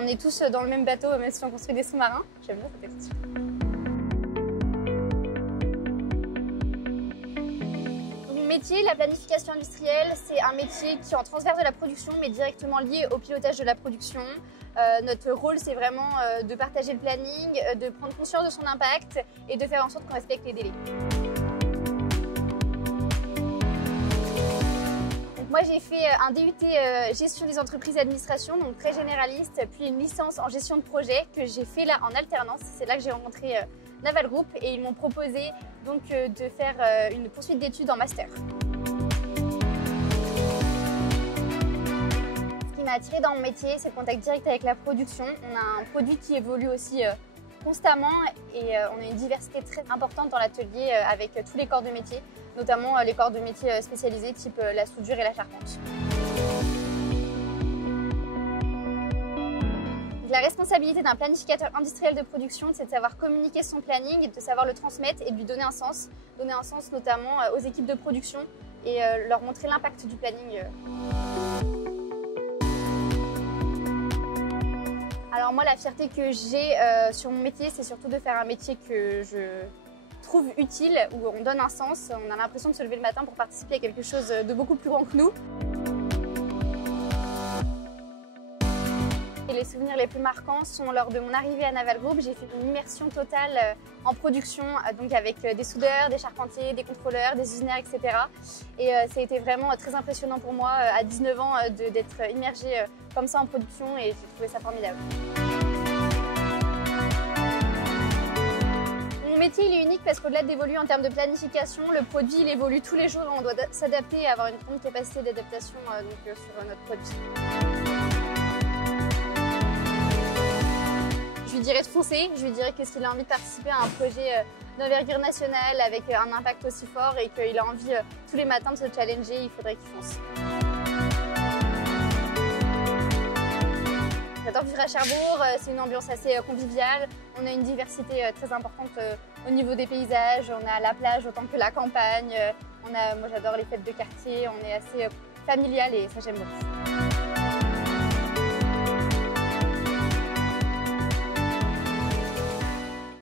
on est tous dans le même bateau, même si on construit des sous-marins. J'aime bien cette expression. Mon métier, la planification industrielle, c'est un métier qui est en transverse de la production, mais directement lié au pilotage de la production. Notre rôle, c'est vraiment de partager le planning, de prendre conscience de son impact et de faire en sorte qu'on respecte les délais. Moi, j'ai fait un DUT gestion des entreprises et administration, donc très généraliste, puis une licence en gestion de projet que j'ai fait là en alternance. C'est là que j'ai rencontré Naval Group et ils m'ont proposé donc de faire une poursuite d'études en master. Ce qui m'a attirée dans mon métier, c'est le contact direct avec la production. On a un produit qui évolue aussi constamment et on a une diversité très importante dans l'atelier avec tous les corps de métier, notamment les corps de métier spécialisés type la soudure et la charpente. La responsabilité d'un planificateur industriel de production, c'est de savoir communiquer son planning, de savoir le transmettre et de lui donner un sens notamment aux équipes de production et leur montrer l'impact du planning. Alors moi, la fierté que j'ai sur mon métier, c'est surtout de faire un métier que je trouve utile, où on donne un sens, on a l'impression de se lever le matin pour participer à quelque chose de beaucoup plus grand que nous. Et les souvenirs les plus marquants sont lors de mon arrivée à Naval Group. J'ai fait une immersion totale en production, donc avec des soudeurs, des charpentiers, des contrôleurs, des usinaires, etc. Et ça a été vraiment très impressionnant pour moi à 19 ans d'être immergée comme ça en production et j'ai trouvé ça formidable. Mon métier il est unique parce qu'au-delà d'évoluer en termes de planification, le produit il évolue tous les jours et on doit s'adapter et avoir une grande capacité d'adaptation sur notre produit. Je lui dirais de foncer, je lui dirais que s'il a envie de participer à un projet d'envergure nationale avec un impact aussi fort et qu'il a envie tous les matins de se challenger, il faudrait qu'il fonce. J'adore vivre à Cherbourg, c'est une ambiance assez conviviale, on a une diversité très importante au niveau des paysages, on a la plage autant que la campagne, moi j'adore les fêtes de quartier, on est assez familial et ça j'aime beaucoup.